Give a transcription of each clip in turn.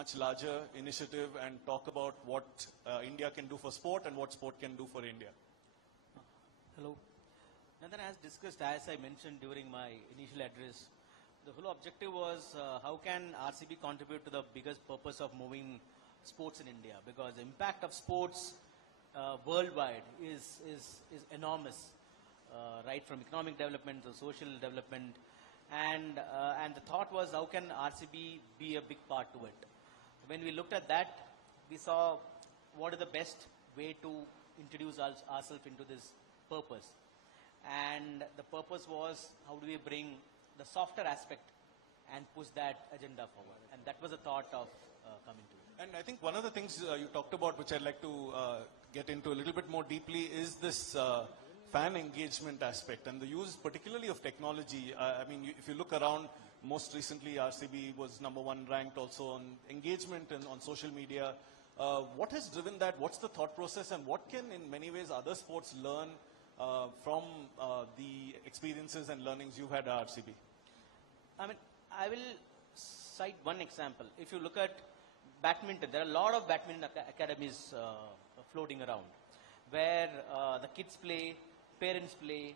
much larger initiative and talk about what India can do for sport and what sport can do for India. Hello. Nandan, as discussed, as I mentioned during my initial address, the whole objective was how can RCB contribute to the biggest purpose of moving sports in India, because the impact of sports worldwide is enormous, right from economic development to social development, and the thought was how can RCB be a big part to it. When we looked at that, we saw what is the best way to introduce ourselves into this purpose, and the purpose was how do we bring the softer aspect and push that agenda forward, and that was the thought of coming to it. And I think one of the things you talked about, which I'd like to get into a little bit more deeply, is this fan engagement aspect and the use particularly of technology. I mean, if you look around, most recently RCB was #1 ranked also on engagement and on social media. What has driven that? What's the thought process, and what can in many ways other sports learn from the experiences and learnings you've had at RCB? I mean, I will cite one example. If you look at badminton, there are a lot of badminton academies floating around, where the kids play, parents play,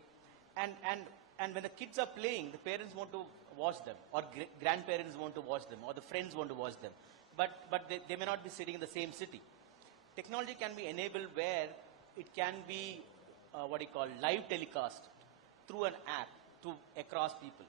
and when the kids are playing, the parents want to watch them, or grandparents want to watch them, or the friends want to watch them, but they may not be sitting in the same city. Technology can be enabled where it can be what you call live telecast through an app across people.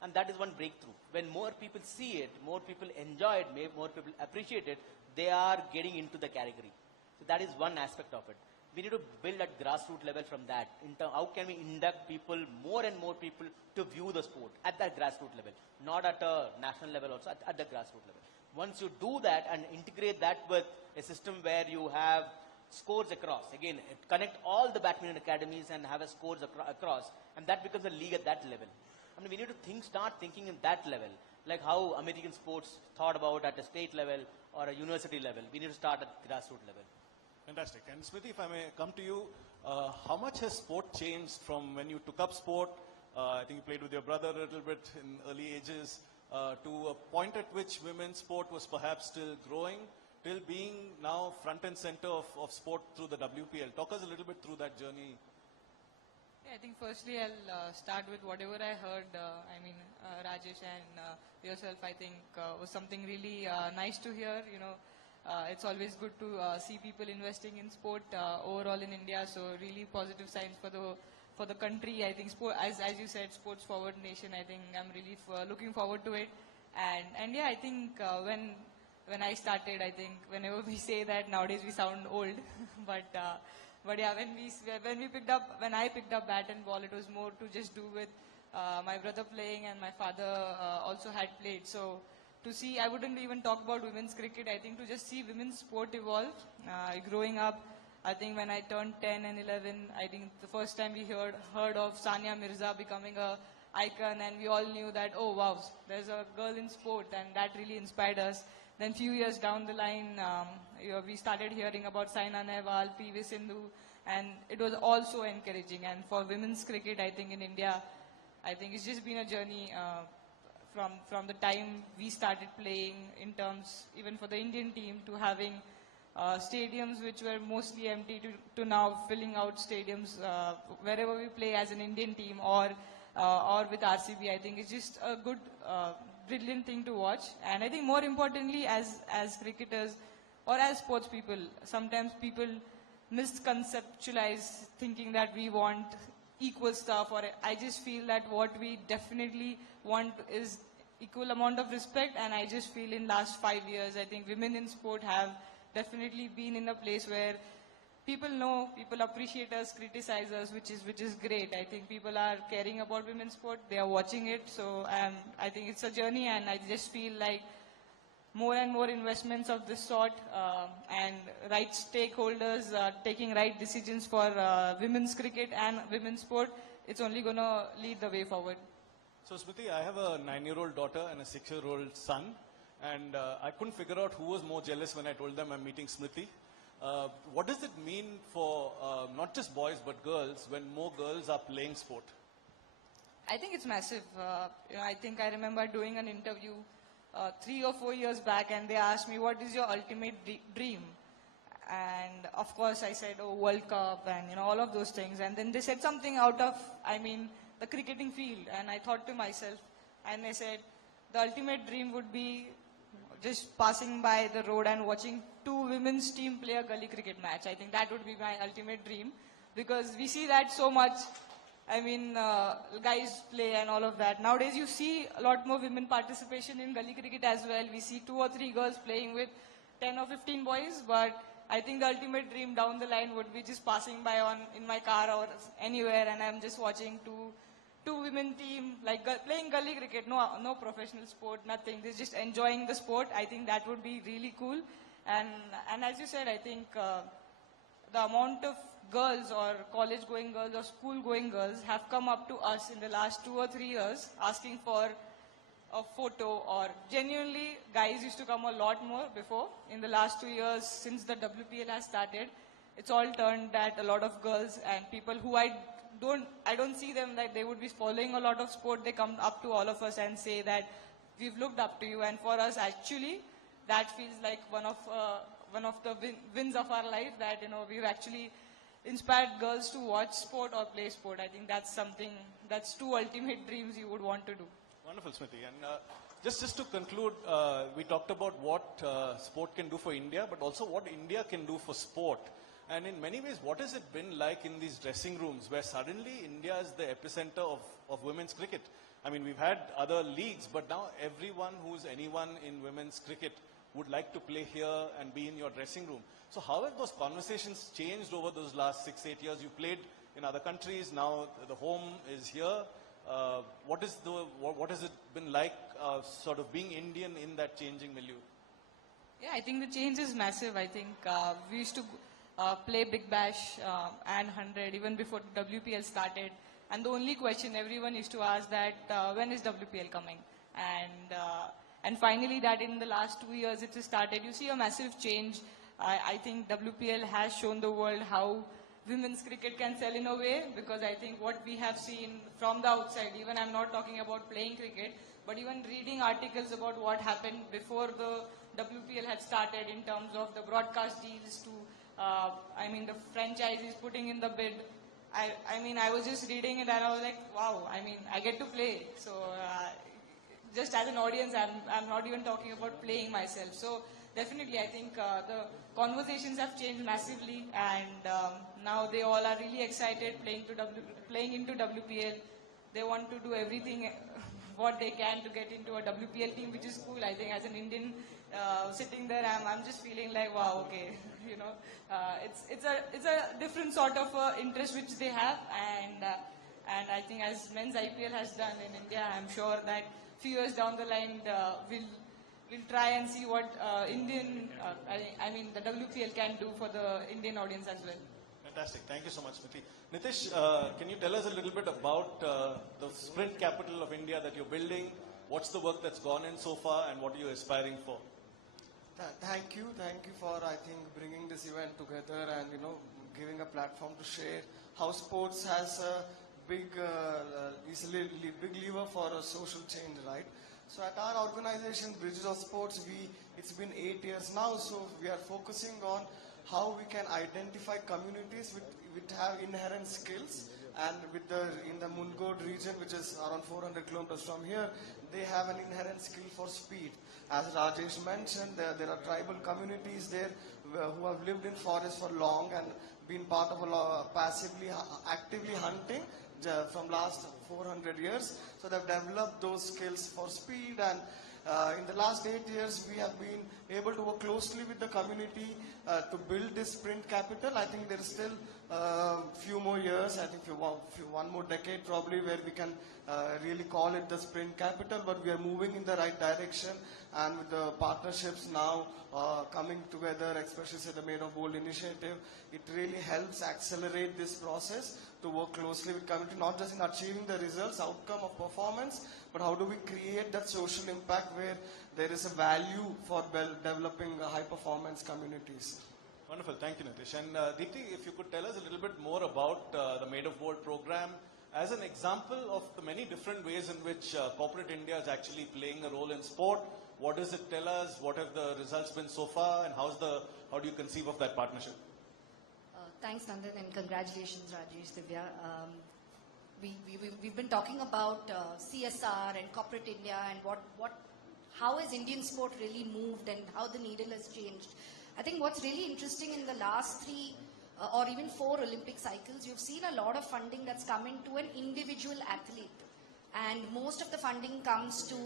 And that is one breakthrough. When more people see it, more people enjoy it, more people appreciate it, they are getting into the category. So that is one aspect of it. We need to build at grassroots level from that. How can we induct people, more and more people, to view the sport at that grassroots level, not at a national level, also at the grassroots level. Once you do that and integrate that with a system where you have scores across, again, connect all the badminton academies and have a scores across, and that becomes a league at that level. I mean, we need to start thinking in that level, like how American sports thought about at a state level or a university level. We need to start at grassroots level. Fantastic. And Smriti, if I may come to you, how much has sport changed from when you took up sport, I think you played with your brother a little bit in early ages, to a point at which women's sport was perhaps still growing, till being now front and center of sport through the WPL. Talk us a little bit through that journey. I think firstly I'll start with whatever I heard, Rajesh and yourself, I think was something really nice to hear. It's always good to see people investing in sport overall in India, so really positive signs for the country. I think sport, as you said, sports forward nation. I think I'm really looking forward to it, and yeah, I think when I started, I think whenever we say that nowadays we sound old, but yeah, when I picked up bat and ball, it was more to just do with my brother playing, and my father also had played. So to see, I wouldn't even talk about women's cricket. I think to just see women's sport evolve, growing up. I think when I turned 10 and 11, I think the first time we heard of Sania Mirza becoming a icon, and we all knew that, oh wow, there's a girl in sport, and that really inspired us. Then few years down the line, we started hearing about Saina Nehwal, PV Sindhu, and it was also encouraging. And for women's cricket, I think in India, I think it's just been a journey from the time we started playing, in terms even for the Indian team, to having stadiums which were mostly empty to now filling out stadiums wherever we play as an Indian team or with RCB. I think it's just a good, brilliant thing to watch. And I think more importantly, as cricketers or as sports people, sometimes people misconceptualize thinking that we want equal stuff, or I just feel that what we definitely want is equal amount of respect. And I just feel in last 5 years, I think women in sport have definitely been in a place where people know, people appreciate us, criticize us, which is great. I think people are caring about women's sport, they are watching it. So I think it's a journey, and I just feel like more and more investments of this sort and right stakeholders taking right decisions for women's cricket and women's sport, it's only going to lead the way forward. So Smriti, I have a 9-year-old daughter and a 6-year-old son, and I couldn't figure out who was more jealous when I told them I'm meeting Smriti. What does it mean for not just boys but girls when more girls are playing sport? I think it's massive. I think I remember doing an interview 3 or 4 years back, and they asked me, what is your ultimate dream? And of course I said, oh, World Cup and all of those things. And then they said something out of, the cricketing field. And I thought to myself, and I said, the ultimate dream would be just passing by the road and watching 2 women's team play a gully cricket match. I think that would be my ultimate dream, because we see that so much. Guys play and all of that. Nowadays you see a lot more women participation in gully cricket as well. We see 2 or 3 girls playing with 10 or 15 boys, but I think the ultimate dream down the line would be just passing by in my car or anywhere, and I'm just watching two women team playing gully cricket. No professional sport, nothing. They're just enjoying the sport. I think that would be really cool. And as you said, I think the amount of girls or college-going girls or school-going girls have come up to us in the last 2 or 3 years asking for a photo, or genuinely guys used to come a lot more before. In the last 2 years since the WPL has started, it's all turned that a lot of girls and people who I don't see them that they would be following a lot of sport, they come up to all of us and say that we've looked up to you. And for us actually that feels like one of the wins of our life, that we've actually inspired girls to watch sport or play sport. I think that's something, that's 2 ultimate dreams you would want to do. Wonderful, Smriti. And just to conclude, we talked about what sport can do for India, but also what India can do for sport. And in many ways, what has it been like in these dressing rooms where suddenly India is the epicenter of women's cricket? We've had other leagues, but now everyone who's anyone in women's cricket would like to play here and be in your dressing room. So how have those conversations changed over those last 6-8 years? You played in other countries, now the home is here. What has it been like sort of being Indian in that changing milieu? Yeah, I think the change is massive. I think we used to play Big Bash and 100 even before WPL started. And the only question everyone used to ask that, when is WPL coming? And finally that in the last 2 years it has started. You see a massive change. I think WPL has shown the world how women's cricket can sell in a way, because I think what we have seen from the outside, even I'm not talking about playing cricket, but even reading articles about what happened before the WPL had started in terms of the broadcast deals to, the franchisees putting in the bid. I was just reading it and I was like, wow, I get to play. So just as an audience, I'm not even talking about playing myself. So definitely, I think the conversations have changed massively, and now they all are really excited playing into WPL. They want to do everything what they can to get into a WPL team, which is cool. I think as an Indian sitting there, I'm just feeling like, wow, okay, it's a different sort of interest which they have, and I think as men's IPL has done in India, I'm sure that few years down the line we'll try and see what the WPL can do for the Indian audience as well. Fantastic. Thank you so much, Smriti. Nitish, can you tell us a little bit about the sprint capital of India that you're building? What's the work that's gone in so far, and what are you aspiring for? Thank you for, I think, bringing this event together and, giving a platform to share how sports has a big lever for a social change, right? So at our organization, Bridges of Sports, it's been 8 years now, so we are focusing on how we can identify communities which have inherent skills, and in the Mungod region, which is around 400 kilometers from here, they have an inherent skill for speed. As Rajesh mentioned, there are tribal communities there who have lived in forests for long and been part of actively hunting from last 400 years. So they've developed those skills for speed, and in the last 8 years we have been able to work closely with the community to build this sprint capital. I think there is still few more years, I think one more decade probably, where we can really call it the sprint capital, but we are moving in the right direction, and with the partnerships now coming together, especially the Made of Bold initiative, it really helps accelerate this process to work closely with community, not just in achieving the results, outcome of performance, but how do we create that social impact where there is a value for developing high performance communities. Wonderful. Thank you, Nitish. And Deepti, if you could tell us a little bit more about the Made of Bold program as an example of the many different ways in which corporate India is actually playing a role in sport. What does it tell us? What have the results been so far? And how do you conceive of that partnership? Thanks, Nandan, and congratulations, Rajesh, Divya. We've been talking about CSR and corporate India and how has Indian sport really moved and how the needle has changed. I think what's really interesting in the last 3 or even 4 Olympic cycles, you've seen a lot of funding that's come into an individual athlete. And most of the funding comes to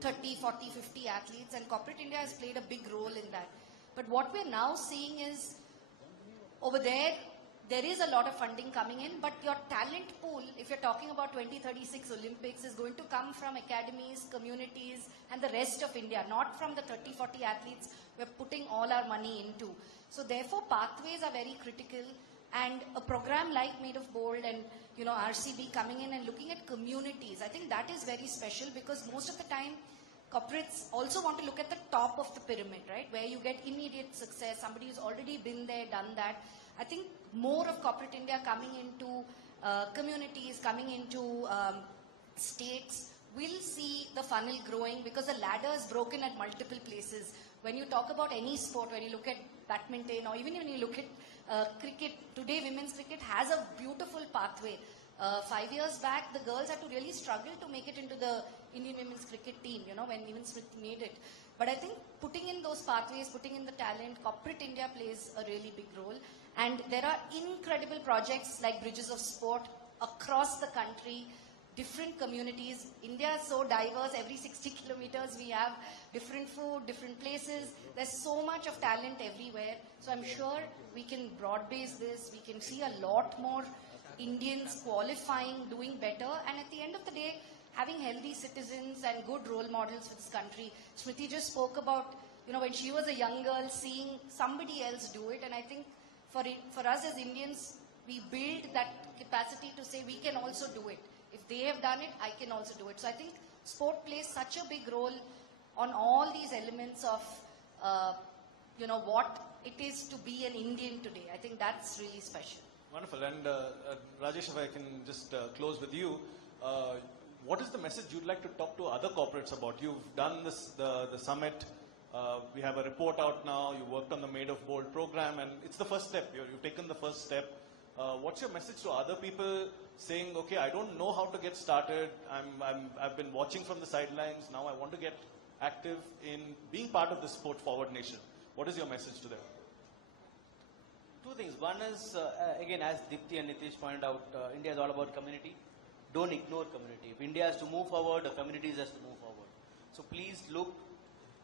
30, 40, 50 athletes, and corporate India has played a big role in that. But what we're now seeing is, over there is a lot of funding coming in, but your talent pool, if you're talking about 2036 Olympics, is going to come from academies, communities, and the rest of India, not from the 30, 40 athletes we're putting all our money into. So therefore, pathways are very critical, and a program like Made of Bold and RCB coming in and looking at communities, I think that is very special, because most of the time, corporates also want to look at the top of the pyramid, right? Where you get immediate success, somebody who's already been there, done that. I think more of corporate India coming into communities, coming into states, will see the funnel growing, because the ladder is broken at multiple places. When you talk about any sport, when you look at badminton, or even when you look at cricket, today women's cricket has a beautiful pathway. 5 years back, the girls had to really struggle to make it into the Indian women's cricket team, when even Smriti made it. But I think putting in those pathways, putting in the talent, corporate India plays a really big role. And there are incredible projects like Bridges of Sport across the country, different communities. India is so diverse. Every 60 kilometers we have different food, different places. There's so much of talent everywhere. So I'm sure we can broad base this. We can see a lot more Indians qualifying, doing better. And at the end of the day, having healthy citizens and good role models for this country. Smriti just spoke about, when she was a young girl, seeing somebody else do it. And I think for us as Indians, we build that capacity to say we can also do it. If they have done it, I can also do it. So I think sport plays such a big role on all these elements of, what it is to be an Indian today. I think that's really special. Wonderful. And Rajesh, if I can just close with you, what is the message you'd like to talk to other corporates about? You've done this, the summit. We have a report out now. You worked on the Made of Bold program, and it's the first step. You've taken the first step. What's your message to other people saying, okay, I don't know how to get started. I've been watching from the sidelines. Now I want to get active in being part of the sport forward nation. What is your message to them? 2 things. One is, again, as Dipti and Nitish pointed out, India is all about community. Don't ignore community. If India has to move forward, the communities has to move forward. So please look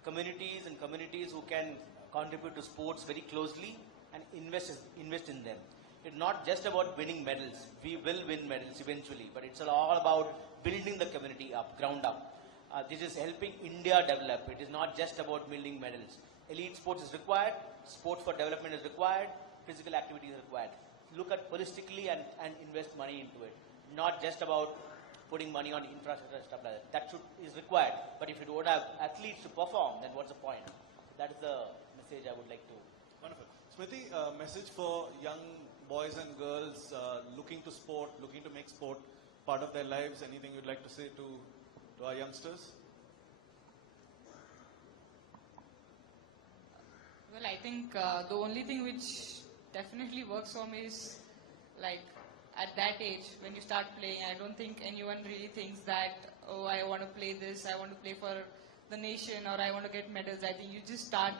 communities and communities who can contribute to sports very closely and invest in them. It's not just about winning medals. We will win medals eventually, but it's all about building the community up, ground up. This is helping India develop. It is not just about building medals. Elite sports is required. Sports for development is required. Physical activity is required. Look at holistically and invest money into it. Not just about putting money on infrastructure and stuff like that. That is required. But if you don't have athletes to perform, then what's the point? That is the message I would like to. Wonderful. Smriti, message for young boys and girls looking to sport, looking to make sport part of their lives. Anything you'd like to say to our youngsters? Well, I think the only thing which definitely works for me is, like, at that age, when you start playing, I don't think anyone really thinks that, oh, I want to play this, I want to play for the nation, or I want to get medals. I think you just start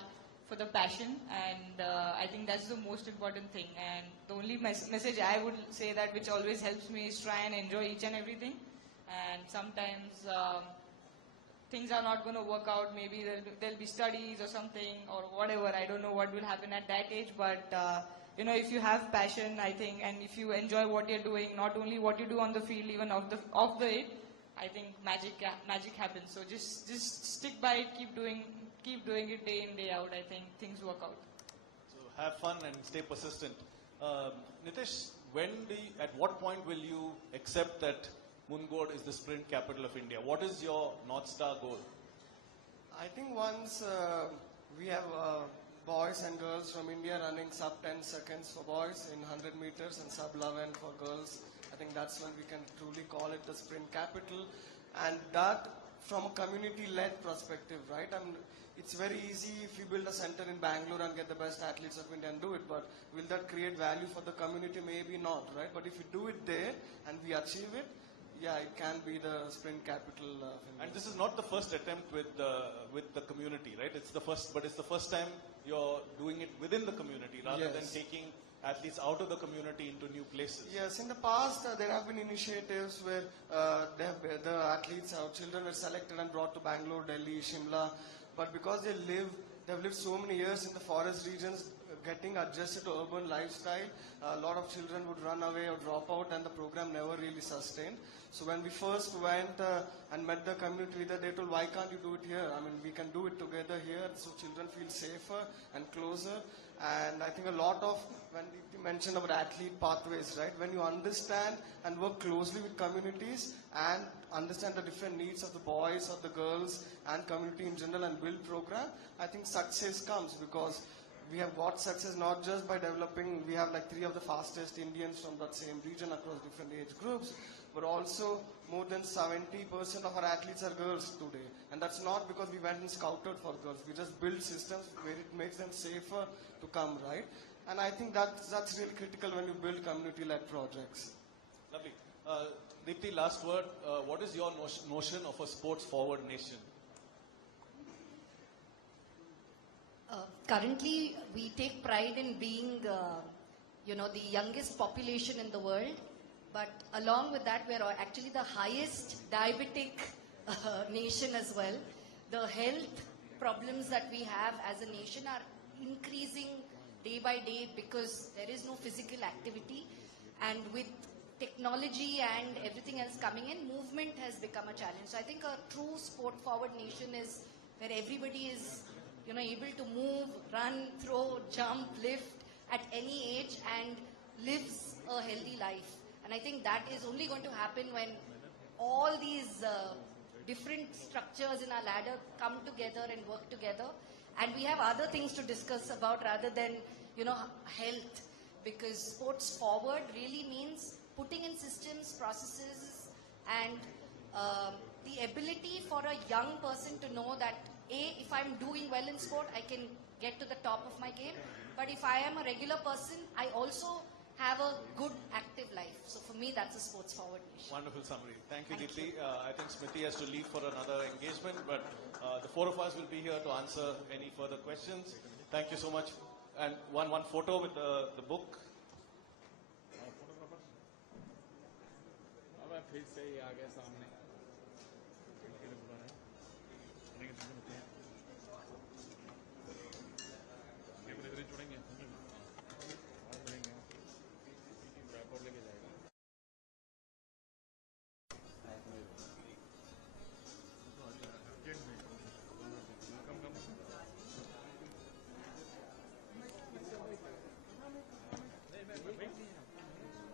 for the passion, and I think that's the most important thing. And the only message I would say that which always helps me is try and enjoy each and everything. And sometimes things are not going to work out. Maybe there'll be studies or something or whatever. I don't know what will happen at that age, but if you have passion, I think, and if you enjoy what you're doing, not only what you do on the field, even off the it, I think magic happens. So just stick by it, keep doing it day in, day out. I think things work out. So have fun and stay persistent. Nitish, at what point will you accept that Mungod is the sprint capital of India? What is your North Star goal? I think once we have boys and girls from India running sub 10 seconds for boys in 100 meters and sub 11 for girls, I think that's when we can truly call it the sprint capital. And that from a community-led perspective, right? I mean, it's very easy if you build a center in Bangalore and get the best athletes of India and do it, but will that create value for the community? Maybe not, right? But if you do it there and we achieve it, yeah, it can be the sprint capital of India. And this is not the first attempt with the community, right? It's the first time you're doing it within the community rather than taking athletes out of the community into new places. Yes, in the past there have been initiatives where the athletes, our children were selected and brought to Bangalore, Delhi, Shimla, but because they've lived so many years in the forest regions, getting adjusted to urban lifestyle, a lot of children would run away or drop out and the program never really sustained. So when we first went and met the community leader, they told, why can't you do it here? I mean, we can do it together here so children feel safer and closer. And I think a lot of, when you mentioned about athlete pathways, right? When you understand and work closely with communities and understand the different needs of the boys or the girls and community in general and build program, I think success comes because we have got success not just by developing, we have like 3 of the fastest Indians from that same region across different age groups, but also more than 70% of our athletes are girls today. And that's not because we went and scouted for girls. We just build systems where it makes them safer to come, right? And I think that's really critical when you build community-led projects. Lovely. Deepthi, last word. What is your notion of a sports-forward nation? Currently, we take pride in being, the youngest population in the world. But along with that, we're actually the highest diabetic nation as well. The health problems that we have as a nation are increasing day by day because there is no physical activity. And with technology and everything else coming in, movement has become a challenge. So I think a true sport-forward nation is where everybody is able to move, run, throw, jump, lift at any age and lives a healthy life. And I think that is only going to happen when all these different structures in our ladder come together and work together. And we have other things to discuss about rather than, health. Because sports forward really means putting in systems, processes, and the ability for a young person to know that if I'm doing well in sport, I can get to the top of my game. But if I am a regular person, I also have a good active life. So for me, that's a sports forward nation. Wonderful summary. Thank you, Deepthi. I think Smriti has to leave for another engagement, but the 4 of us will be here to answer any further questions. Thank you so much. And one photo with the book. अब फिर से ही आ गए सामने